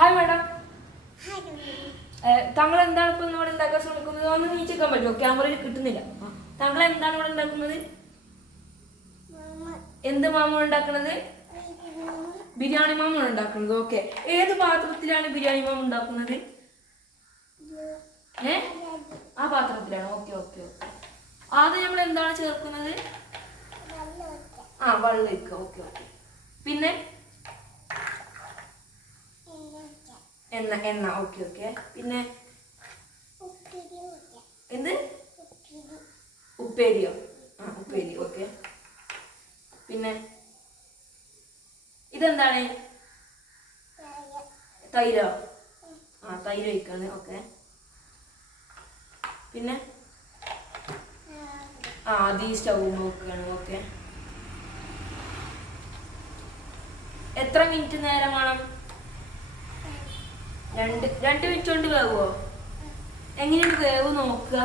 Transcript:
Hi madam താങ്കൾ എന്താണ് ഇപ്പൊ ഇവിടെ ഉണ്ടാക്കാൻ ശ്രമിക്കുന്നത്? ഒന്ന് നീച്ചിക്കാൻ പറ്റുമോ? ക്യാമറയിൽ കിട്ടുന്നില്ല. താങ്കൾ എന്താണ് ഇവിടെ ഉണ്ടാക്കുന്നത്? എന്ത് മാമ ഉണ്ടാക്കുന്നത് ബിരിയാണി മാമ ഉണ്ടാക്കുന്നത്. ഓക്കെ. ഏത് പാത്രത്തിലാണ് ബിരിയാണി മാമ ഉണ്ടാക്കുന്നത്? ഏ? ആ പാത്രത്തിലാണ്. Okay okay okay. ആദ്യം നമ്മൾ എന്താണ് ചേർക്കുന്നത്? ആ വെള്ളം ഒഴിക്കുക ഓക്കെ ഓക്കെ. പിന്നെ? എണ്ണ എണ്ണ. ഓക്കെ ഓക്കെ പിന്നെ? എന്ത്? ഉപ്പേരിയോ? ആ ഉപ്പേരി. ഓക്കെ പിന്നെ? ഇതെന്താണ്? തൈരോ? ആ തൈര് ഒഴിക്കാണ്. ഓക്കെ പിന്നെ? ആ അത് സ്റ്റൗ നോക്കുകയാണ് ഓക്കെ എത്ര മിനിറ്റ് നേരം വേണം? രണ്ട് രണ്ട് മിനിറ്റ് കൊണ്ട് വേവോ എങ്ങനെയുണ്ട് വേവ് നോക്കുക.